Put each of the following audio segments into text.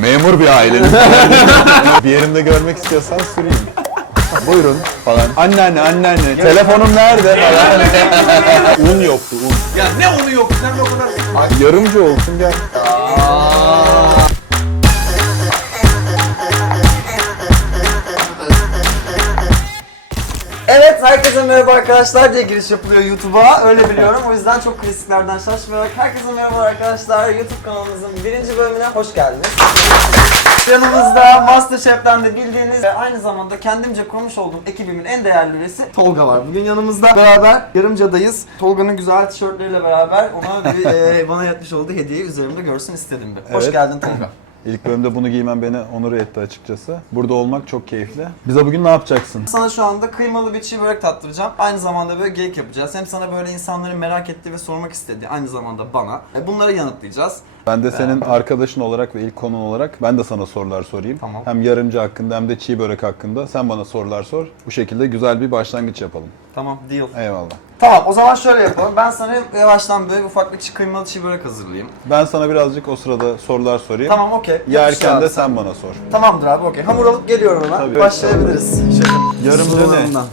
memur bir aileniz. bir yerimde görmek istiyorsan süreyim. Buyurun falan. Anne anne anneanne. Telefonum nerede falan. un yoktu un. Ya ne unu yoktu? Sen o kadar... Yarımcı olsun gel. Ya. Herkese merhaba arkadaşlar diye giriş yapılıyor YouTube'a. Öyle biliyorum. O yüzden çok klasiklerden şaşmıyorum. Herkese merhaba arkadaşlar. YouTube kanalımızın birinci bölümüne hoş geldiniz. Yanımızda Masterchef'ten de bildiğiniz ve aynı zamanda kendimce kurmuş olduğum ekibimin en değerli üyesi Tolga var. Bugün yanımızda beraber yarımcadayız. Tolga'nın güzel tişörtleriyle beraber ona bir, e, bana yapmış olduğu hediyeyi üzerimde görsün istedim. Bir. Evet. Hoş geldin Tolga. Evet. İlk bölümde bunu giymen beni onur etti açıkçası. Burada olmak çok keyifli. Bize bugün ne yapacaksın? Sana şu anda kıymalı bir çiğ börek tattıracağım. Aynı zamanda böyle geyik yapacağız. Hem sana böyle insanların merak ettiği ve sormak istediği aynı zamanda bana. Bunları yanıtlayacağız. Ben de senin ee... arkadaşın olarak ve ilk konun olarak ben de sana sorular sorayım. Tamam. Hem yarımcı hakkında hem de çiğ börek hakkında. Sen bana sorular sor. Bu şekilde güzel bir başlangıç yapalım. Tamam deal. Eyvallah. Tamam o zaman şöyle yapalım. Ben sana yavaştan böyle ufak bir kıymalı çiğ börek hazırlayayım. Ben sana birazcık o sırada sorular sorayım. Tamam okey. Yerken Yok, de sen mi? bana sor. Tamamdır abi okey. Hamur alıp geliyorum ona. Tabii, Başlayabiliriz. Tabii. Şey, Yarım döne.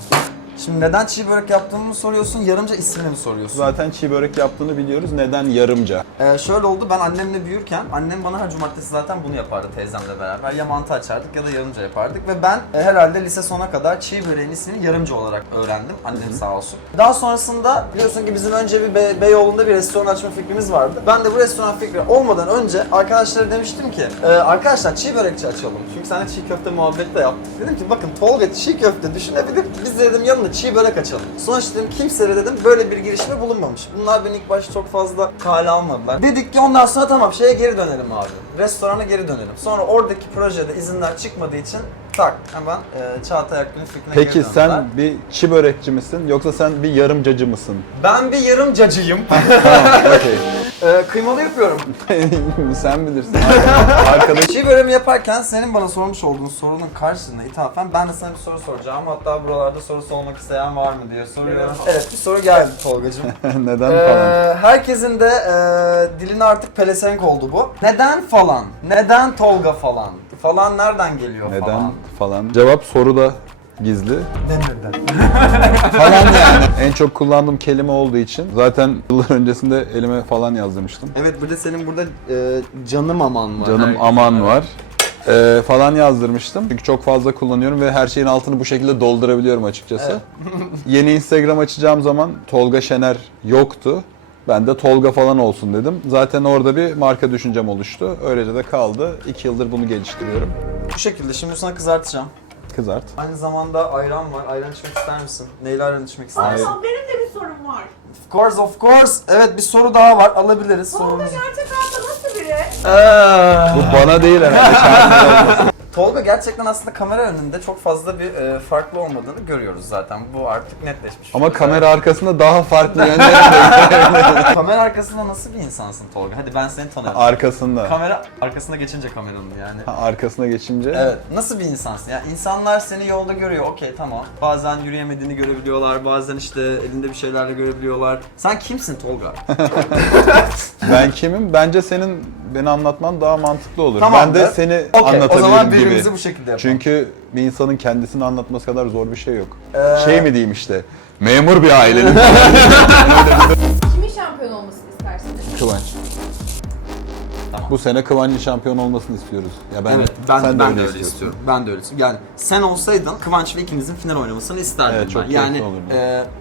Şimdi neden çiğ börek yaptığımı soruyorsun, yarımca ismini mi soruyorsun? Zaten çiğ börek yaptığını biliyoruz, neden yarımca? Ee, şöyle oldu, ben annemle büyürken, annem bana her cumartesi zaten bunu yapardı teyzemle beraber. Ya mantı açardık ya da yarımca yapardık ve ben e, herhalde lise sona kadar çiğ böreğin ismini yarımca olarak öğrendim, annem hı hı. sağ olsun. Daha sonrasında biliyorsun ki bizim önce bir Be Beyoğlu'nda bir restoran açma fikrimiz vardı. Ben de bu restoran fikri olmadan önce arkadaşlara demiştim ki, e, arkadaşlar çiğ börekçi açalım. Çünkü sen de çiğ köfte muhabbeti de yaptık. Dedim ki bakın Tolga çiğ köfte düşünebilir, biz dedim yanına da çiğ börek açalım. Sonuçta dedim kimseye dedim böyle bir girişimi bulunmamış. Bunlar beni ilk başta çok fazla kale almadılar. Dedik ki ondan sonra tamam şeye geri dönelim abi. Restorana geri dönelim. Sonra oradaki projede izinler çıkmadığı için Tak tamam, hemen e, Çağatay Akgün'ün fikrine Peki geri sen da. bir çi börekçi misin yoksa sen bir yarım cacı mısın? Ben bir yarım cacıyım. <Tamam, okay. gülüyor> e, ee, kıymalı yapıyorum. sen bilirsin. Arkadaş. Çi böreğimi yaparken senin bana sormuş olduğun sorunun karşısında ithafen ben de sana bir soru soracağım. Hatta buralarda soru sormak isteyen var mı diye soruyorum. evet bir soru geldi Tolga'cığım. Neden e, falan? Ee, herkesin de e, dilini artık pelesenk oldu bu. Neden falan? Neden Tolga falan? falan nereden geliyor Neden? falan. Neden? falan. Cevap soru da gizli. Neden? falan yani. en çok kullandığım kelime olduğu için zaten yıllar öncesinde elime falan yazdırmıştım. Evet burada senin burada e, canım aman var. Canım herkese. aman evet. var. Ee, falan yazdırmıştım. Çünkü çok fazla kullanıyorum ve her şeyin altını bu şekilde doldurabiliyorum açıkçası. Evet. Yeni Instagram açacağım zaman Tolga Şener yoktu. Ben de Tolga falan olsun dedim. Zaten orada bir marka düşüncem oluştu. Öylece de kaldı. İki yıldır bunu geliştiriyorum. Bu şekilde. Şimdi sana kızartacağım. Kızart. Aynı zamanda ayran var. Ayran içmek ister misin? Neyle ayran içmek istersin? Ayran. Benim de bir sorum var. Of course, of course. Evet bir soru daha var. Alabiliriz. Bu sorumuzu. gerçek hayatta nasıl biri? Ee... Bu bana değil herhalde. Tolga gerçekten aslında kamera önünde çok fazla bir e, farklı olmadığını görüyoruz zaten. Bu artık netleşmiş. Ama çünkü. kamera yani. arkasında daha farklı yönde. kamera arkasında nasıl bir insansın Tolga? Hadi ben seni tanıyorum. Ha, arkasında. Kamera arkasında geçince kameranın yani. Ha, arkasında geçince. Evet. Nasıl bir insansın? Yani insanlar seni yolda görüyor. Okey tamam. Bazen yürüyemediğini görebiliyorlar. Bazen işte elinde bir şeylerle görebiliyorlar. Sen kimsin Tolga? evet. ben kimim? Bence senin beni anlatman daha mantıklı olur. Tamamdır. Ben de he? seni okay. anlatabilirim gibi. O zaman birbirimizi bu şekilde yapalım. Çünkü bir insanın kendisini anlatması kadar zor bir şey yok. Ee... Şey mi diyeyim işte, memur bir ailenin. ailenin. Kimin şampiyon olmasını istersiniz? Kıvanç. Tamam. Bu sene Kıvancı şampiyon olmasını istiyoruz. Ya ben evet, ben, sen ben de, öyle de istiyorsun. istiyorum. Ben de öyle istiyorum. Yani sen olsaydın Kıvanç ve ikinizin final oynamasını isterdim evet, ben. çok ben. Yani e,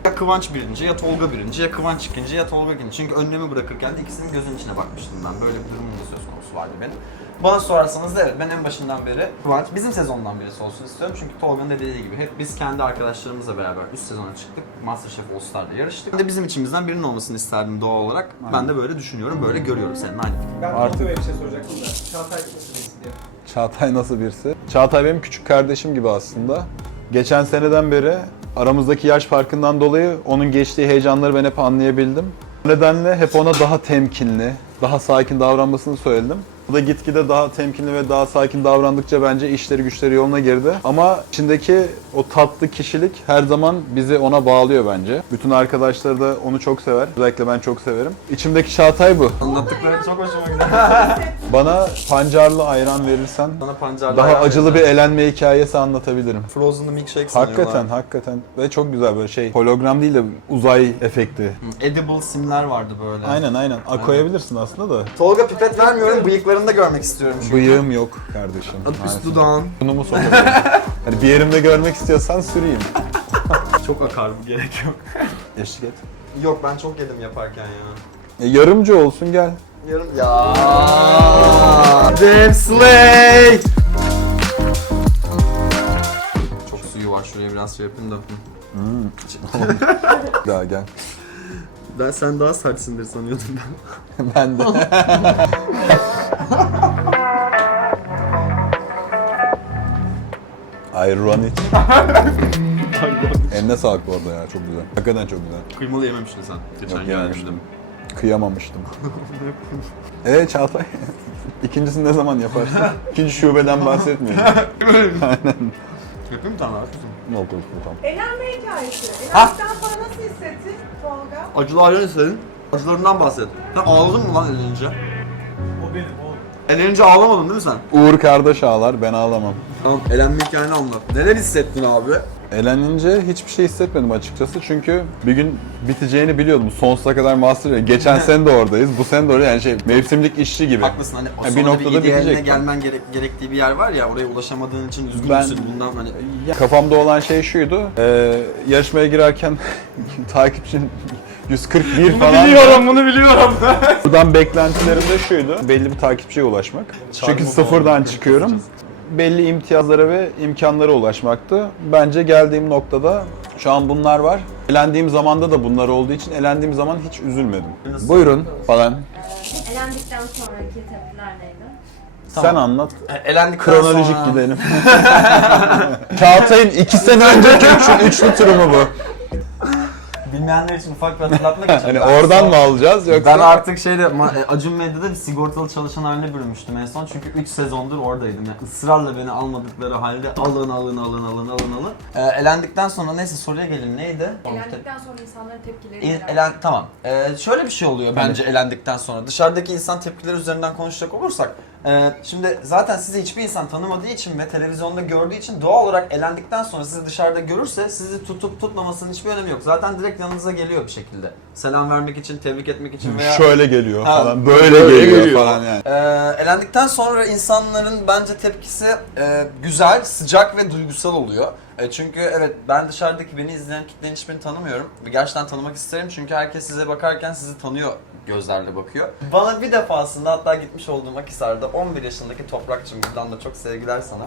ya Kıvanç birinci ya Tolga birinci ya Kıvanç ikinci ya, ya Tolga ikinci. Çünkü önlemi bırakırken de ikisinin gözünün içine bakmıştım ben. Böyle bir durumun söz konusu vardı benim. Bana sorarsanız da evet ben en başından beri Kıvanç bizim sezondan birisi olsun istiyorum. Çünkü Tolga'nın dediği gibi hep biz kendi arkadaşlarımızla beraber üst sezona çıktık. Masterchef All Star'da yarıştık. Ben de bizim içimizden birinin olmasını isterdim doğal olarak. Aynen. Ben de böyle düşünüyorum, böyle Aynen. görüyorum senin aynı Ben Artık... Art bir şey soracaktım da. Çağatay nasıl birisi şey Çağatay nasıl birisi? Çağatay benim küçük kardeşim gibi aslında. Geçen seneden beri aramızdaki yaş farkından dolayı onun geçtiği heyecanları ben hep anlayabildim. O nedenle hep ona daha temkinli, daha sakin davranmasını söyledim. Bu da gitgide daha temkinli ve daha sakin davrandıkça bence işleri güçleri yoluna girdi. Ama içindeki o tatlı kişilik her zaman bizi ona bağlıyor bence. Bütün arkadaşları da onu çok sever. Özellikle ben çok severim. İçimdeki şatay bu. Anlattıkları çok hoşuma gitti. Bana pancarlı ayran verirsen Sana pancarlı daha ayran acılı verirsen. bir elenme hikayesi anlatabilirim. Frozen'ı milkshake Hakikaten, sanıyorlar. hakikaten. Ve çok güzel böyle şey. Hologram değil de uzay efekti. Edible simler vardı böyle. Aynen, aynen. A, koyabilirsin aynen. aslında da. Tolga pipet vermiyorum, bıyıkları dudaklarını da görmek istiyorum Bıyığım çünkü. Bıyığım yok kardeşim. Adı üst dudağın. Bunu mu Hani bir yerimde görmek istiyorsan süreyim. çok akar bu gerek yok. Eşlik et. Yok ben çok yedim yaparken ya. E, yarımcı olsun gel. Yarım... Ya. Dev Slay! Çok suyu var şuraya biraz şey yapayım da. Hmm. daha gel. Ben sen daha sertsindir sanıyordum ben. ben de. I run it. Eline sağlık bu arada ya çok güzel. Hakikaten çok güzel. Kıymalı yememiştin sen. Geçen Yok, yememiştim. Kıyamamıştım. Eee Çağatay? İkincisini ne zaman yaparsın? İkinci şubeden bahsetmiyor. Aynen. Yapayım mı tane artık? Yok yok yok tamam. Elenme hikayesi. nasıl hissettin Tolga? Acılı ayrı hissedin. Acılarından bahset. ağladın mı lan elenince? O benim o. Elenince ağlamadın değil mi sen? Uğur kardeş ağlar, ben ağlamam. Tamam, elenme hikayeni anlat. Neler hissettin abi? Elenince hiçbir şey hissetmedim açıkçası çünkü bir gün biteceğini biliyordum. Sonsuza kadar master geçen sen de oradayız. Bu sen de orada yani şey mevsimlik işçi gibi. Haklısın hani o yani bir noktada bir bitecek. gelmen gerek, gerektiği bir yer var ya oraya ulaşamadığın için üzgün ben, müsün bundan hani. Kafamda olan şey şuydu. E, yarışmaya girerken takipçin 141 falan. bunu falan. Biliyorum, bunu biliyorum. Da. Buradan beklentilerim de şuydu. Belli bir takipçiye ulaşmak. Çağır Çünkü sıfırdan çıkıyorum. Belli imtiyazlara ve imkanlara ulaşmaktı. Bence geldiğim noktada şu an bunlar var. Elendiğim zamanda da bunlar olduğu için elendiğim zaman hiç üzülmedim. Nasıl Buyurun oldu? Ee, falan. Elendikten sonraki tepkiler neydi? Sen tamam. Sen anlat. E, Elendik kronolojik sonra... gidelim. Kağıtay'ın iki sene önceki üç, üçlü, üçlü turumu bu. bilmeyenler için ufak bir hatırlatmak için. hani oradan son, mı alacağız yoksa? Ben artık şeyde Acun Medya'da bir sigortalı çalışan haline bürünmüştüm en son. Çünkü 3 sezondur oradaydım. Yani ısrarla beni almadıkları halde alın alın alın alın alın alın. E, ee, elendikten sonra neyse soruya gelin neydi? Elendikten sonra insanların tepkileri. E, elen, tamam. E, ee, şöyle bir şey oluyor bence Hı. elendikten sonra. Dışarıdaki insan tepkileri üzerinden konuşacak olursak. Ee, şimdi zaten sizi hiçbir insan tanımadığı için ve televizyonda gördüğü için doğal olarak elendikten sonra sizi dışarıda görürse sizi tutup tutmamasının hiçbir önemi yok. Zaten direkt yanınıza geliyor bir şekilde. Selam vermek için, tebrik etmek için Şöyle veya... Şöyle geliyor falan, ha, falan, böyle, böyle geliyor, geliyor, geliyor falan yani. Ee, elendikten sonra insanların bence tepkisi e, güzel, sıcak ve duygusal oluyor. E, çünkü evet ben dışarıdaki beni izleyen kitlenin hiç hiçbirini tanımıyorum. Gerçekten tanımak isterim çünkü herkes size bakarken sizi tanıyor gözlerle bakıyor. Bana bir defasında hatta gitmiş olduğum Akisar'da 11 yaşındaki Toprakçım buradan da çok sevgiler sana.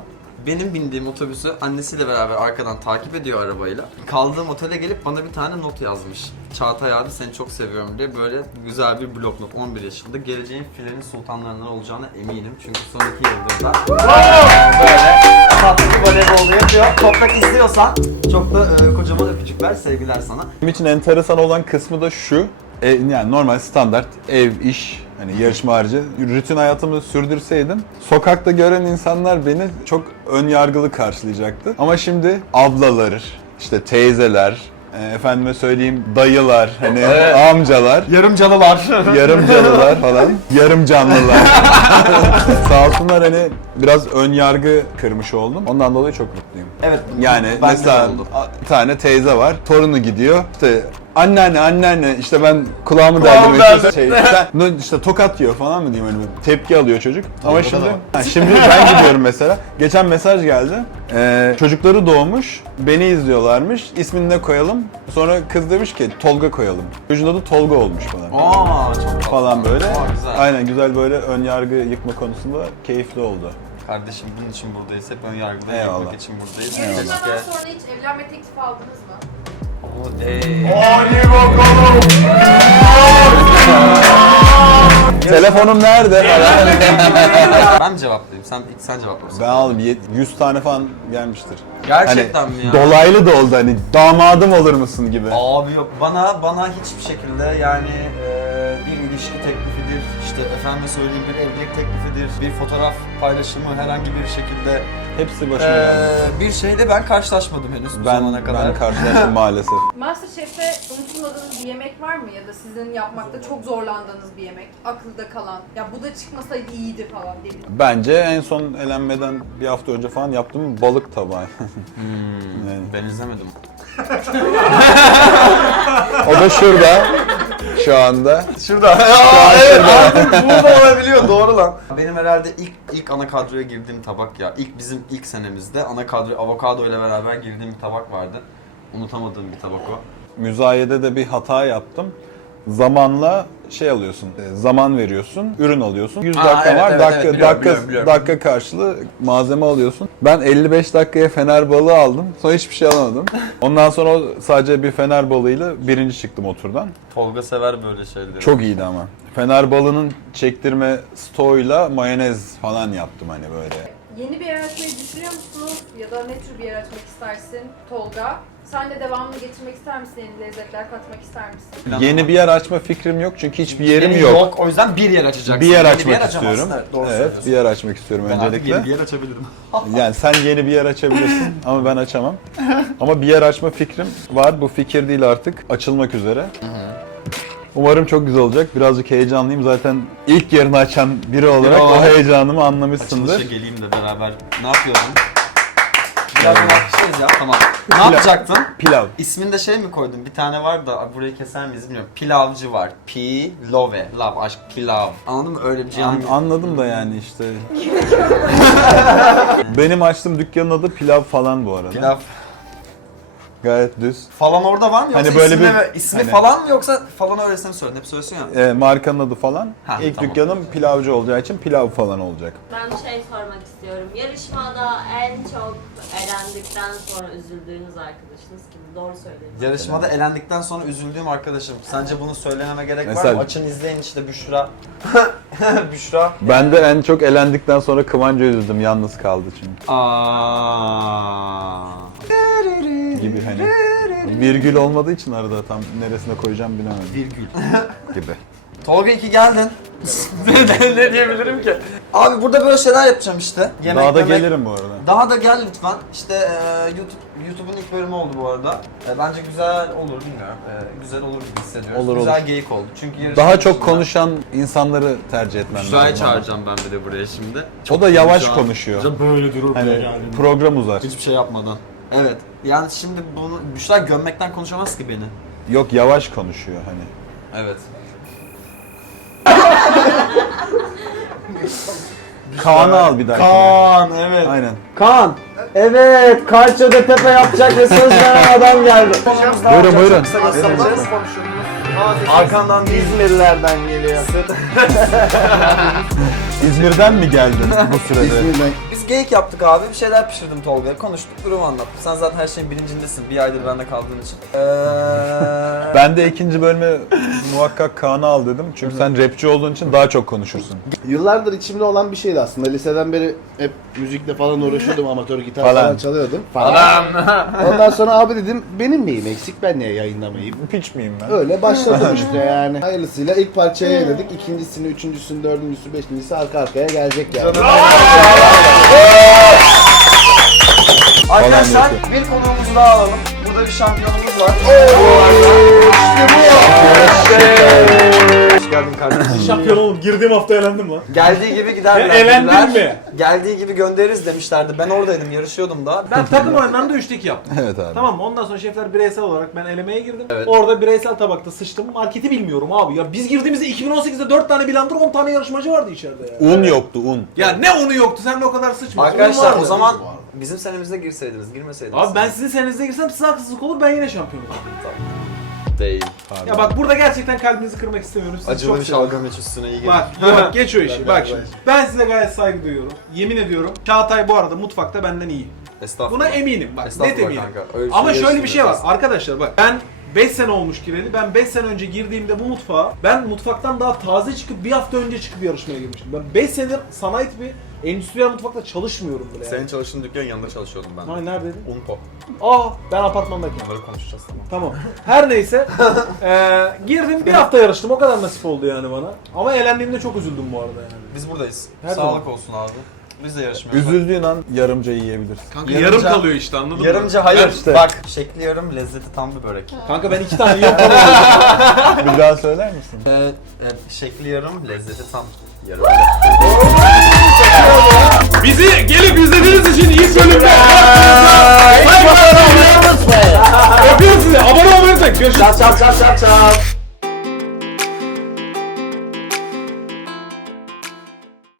Benim bindiğim otobüsü annesiyle beraber arkadan takip ediyor arabayla. Kaldığım otele gelip bana bir tane not yazmış. Çağatay abi seni çok seviyorum diye böyle güzel bir blok not. 11 yaşında geleceğin filenin sultanlarından olacağına eminim. Çünkü son iki yıldır da böyle tatlı bir voleybol yapıyor. Toprak istiyorsan çok da e, kocaman öpücükler sevgiler sana. Benim için enteresan olan kısmı da şu. E, yani normal standart ev, iş, hani yarışma harici rutin hayatımı sürdürseydim sokakta gören insanlar beni çok ön yargılı karşılayacaktı. Ama şimdi ablalar, işte teyzeler, e, efendime söyleyeyim dayılar, hani e, amcalar yarım canlılar yarım canlılar falan. Yarımcanlılar. Sağ olsunlar hani biraz ön yargı kırmış oldum. Ondan dolayı çok mutluyum. Evet. Yani mesela tane teyze var. Torunu gidiyor. İşte anneanne anneanne işte ben kulağımı derdim tamam, şey, sen, işte tokat diyor falan mı diyeyim öyle bir tepki alıyor çocuk. Ama şimdi, var. ha, şimdi ben gidiyorum mesela. Geçen mesaj geldi. Ee, çocukları doğmuş, beni izliyorlarmış. İsmini ne koyalım. Sonra kız demiş ki Tolga koyalım. Çocuğun adı Tolga olmuş bana. Aa, çok falan bak. böyle. Aa, güzel. Aynen güzel böyle ön yargı yıkma konusunda keyifli oldu. Kardeşim bunun için buradayız. Hep ön yargıda Eyvallah. yıkmak için buradayız. Evet. Evet. Sonra hiç evlenme teklifi aldınız mı? Telefonum nerede? ben cevaplayayım. Sen ilk sen cevap ver. Ben alayım. 100 tane falan gelmiştir. Gerçekten hani, mi ya? Yani? Dolaylı da oldu hani damadım olur musun gibi. Abi yok. Bana bana hiçbir şekilde yani e, bir ilişki teklifi işte efendim söyleyeyim bir evlilik teklifidir, bir fotoğraf paylaşımı herhangi bir şekilde. Hepsi başıma ee, geldi. Bir şeyde ben karşılaşmadım henüz ben, bu zamana kadar. Ben karşılaştım maalesef. Masterchef'te unutulmadığınız bir yemek var mı? Ya da sizin yapmakta çok zorlandığınız bir yemek, akılda kalan. Ya bu da çıkmasaydı iyiydi falan değil Bence en son elenmeden bir hafta önce falan yaptığım balık tabağı. hmm, yani. Ben izlemedim. o da şurada. şu anda. şurada. Aa, şu an evet burada olabiliyor doğru lan. Benim herhalde ilk ilk ana kadroya girdiğim tabak ya. İlk bizim ilk senemizde ana kadro avokado ile beraber girdiğim bir tabak vardı. Unutamadığım bir tabak o. Müzayede de bir hata yaptım zamanla şey alıyorsun, zaman veriyorsun, ürün alıyorsun. 100 dakika Aa, evet, evet, var, evet, dakika, evet, biliyorum, dakika, biliyorum, biliyorum. dakika karşılığı malzeme alıyorsun. Ben 55 dakikaya fener balığı aldım, sonra hiçbir şey alamadım. Ondan sonra sadece bir fener balığıyla birinci çıktım o turdan. Tolga sever böyle şeyleri. Çok iyiydi ama. Fener balığının çektirme stoğuyla mayonez falan yaptım hani böyle. Yeni bir yer açmayı düşünüyor musun? Ya da ne tür bir yer açmak istersin Tolga? Sen de devamlı getirmek ister misin? Yeni lezzetler katmak ister misin? Planlama. Yeni bir yer açma fikrim yok çünkü hiçbir yerim yeri yok. yok. O yüzden bir yer açacaksın. Bir yer yeni açmak bir yer açamadım. istiyorum. Aslında doğru evet, sanıyorsun. bir yer açmak istiyorum ben öncelikle. Yeni bir yer açabilirim. yani sen yeni bir yer açabilirsin ama ben açamam. ama bir yer açma fikrim var. Bu fikir değil artık. Açılmak üzere. Umarım çok güzel olacak. Birazcık heyecanlıyım. Zaten ilk yerini açan biri olarak ya, o, o heyecanımı anlamışsındır. Açılışa geleyim de beraber. Ne yapıyorsun? Pilav yemek istiyoruz ya tamam. Pilav. Ne yapacaktın? Pilav. İsmini de şey mi koydun? Bir tane var da burayı keser miyiz bilmiyorum. Pilavcı var. Pi, love, love, aşk, pilav. Anladın mı? Öyle bir şey. An- yani, anladım mi? da yani işte. Benim açtığım dükkanın adı pilav falan bu arada. Pilav. Gayet düz. Falan orada var mı? Yoksa hani böyle bir ismi hani... falan mı yoksa falan öylesine mi söyledin? Hep söylüyorsun ya. E, markanın adı falan. Heh, İlk tamam. dükkanım pilavcı olacağı için pilav falan olacak. Ben bir şey sormak istiyorum. Yarışmada en çok elendikten sonra üzüldüğünüz arkadaşınız kim? Doğru söyleyeyim. Yarışmada evet. elendikten sonra üzüldüğüm arkadaşım. Sence evet. bunu söylememe gerek Mesela... var mı? Açın izleyin işte Büşra. Büşra. Ben de en çok elendikten sonra Kıvanç'a üzüldüm. Yalnız kaldı çünkü. Aa gibi hani. Virgül olmadığı için arada tam neresine koyacağım bilemedim. Virgül. gibi. Tolga iki geldin. ne, ne diyebilirim ki? Abi burada böyle şeyler yapacağım işte. Yemek, Daha da yemek. gelirim bu arada. Daha da gel lütfen. İşte e, YouTube YouTube'un ilk bölümü oldu bu arada. E, bence güzel olur bilmiyorum. E, güzel olur gibi hissediyorum. Olur, güzel olur. geyik oldu. Çünkü Daha çok dışında... konuşan yani... insanları tercih etmem Ufay lazım. Güzel çağıracağım ben bir de buraya şimdi. Çok o da yavaş an, konuşuyor. Böyle durur hani, buraya Program uzar. Hiçbir şey yapmadan. Evet. Yani şimdi bunu Büşra gömmekten konuşamaz ki beni. Yok yavaş konuşuyor hani. Evet. Kaan'ı al bir dakika. Kaan evet. Aynen. Kaan. Evet, Kalçoda evet. evet. evet. evet. evet. evet. tepe yapacak ve söz veren adam geldi. Buyurun, buyurun. Kısa kısa kısa Arkandan bir... İzmirlerden geliyor. İzmir'den mi geldin bu sürede? İzmir'den. Biz geyik yaptık abi. Bir şeyler pişirdim Tolga'ya. Konuştuk, durumu anlattım. Sen zaten her şeyin bilincindesin. Bir aydır bende kaldığın için. Ee... ben de ikinci bölümü muhakkak Kaan'a al dedim. Çünkü Hı. sen rapçi olduğun için daha çok konuşursun. Yıllardır içimde olan bir şeydi aslında. Liseden beri hep müzikle falan uğraşıyordum. amatör gitar falan, falan çalıyordum. Falan. Ondan sonra abi dedim benim miyim eksik? Ben niye yayınlamayayım? Piç miyim ben? Öyle başladım. sonuçta yani. Hayırlısıyla ilk parçayı hmm. eledik. İkincisini, üçüncüsünü, dördüncüsü, beşincisi arka arkaya gelecek yani. Arkadaşlar bir konuğumuzu daha alalım. Burada bir şampiyonumuz var. Oo, i̇şte bu ya geldin kardeşim. şampiyon oğlum girdiğim hafta elendim lan. Geldiği gibi gider. Elendin ]irler. mi? Geldiği gibi göndeririz demişlerdi. Ben oradaydım yarışıyordum da. Ben takım oyunlarında 3 yaptım. Evet abi. Tamam ondan sonra şefler bireysel olarak ben elemeye girdim. Evet. Orada bireysel tabakta sıçtım. Marketi bilmiyorum abi. Ya biz girdiğimizde 2018'de 4 tane blender 10 tane yarışmacı vardı içeride ya. Yani. Un evet. yoktu un. Ya evet. ne unu yoktu sen ne o kadar sıçmıyorsun. Arkadaşlar o zaman bizim senemizde girseydiniz girmeseydiniz. Abi senemize. ben sizin senemizde girsem siz haksızlık olur ben yine şampiyon olurum. değil. Pardon. Ya bak burada gerçekten kalbinizi kırmak istemiyorum. Size Acılı şalgam iç üstüne iyi geliyor. Bak, bak geç o işi. bak şimdi. Ben size gayet saygı duyuyorum. Yemin ediyorum. Çağatay bu arada mutfakta benden iyi. Estağfurullah. Buna eminim. Bak net eminim. Kanka, Ama şöyle bir şey aslında. var. Arkadaşlar bak ben 5 sene olmuş gireli. Ben 5 sene önce girdiğimde bu mutfağa ben mutfaktan daha taze çıkıp bir hafta önce çıkıp yarışmaya girmiştim. Ben 5 senedir sanayi bir Endüstriyel mutfakta çalışmıyorum bile Senin yani. çalıştığın dükkanın yanında çalışıyordum ben. De. Hayır neredeydin? Unpo. Aa ben apartmandayken. Onları konuşacağız tamam. Tamam. Her neyse. e, girdim bir hafta yarıştım o kadar nasip oldu yani bana. Ama elendiğimde çok üzüldüm bu arada yani. Biz buradayız. Her Sağlık zaman. olsun abi. Biz de yarışmıyoruz. Üzüldüğün an yarımca yiyebilirsin. Kanka yarımca, yarım kalıyor işte anladın yarımca mı? Yarımca hayır. Ben yani işte. Bak şekli yarım lezzeti tam bir börek. Kanka ben iki tane yiyorum. <yapamadım. gülüyor>, bir daha söyler misin? Evet, evet, şekli yarım lezzeti tam yarım. Bizi gelip izlediğiniz için iyi bölümler. Bay bay. Öpüyoruz sizi. Abone olmayı unutmayın. Görüşürüz. Çal çal çal sut. çal çal.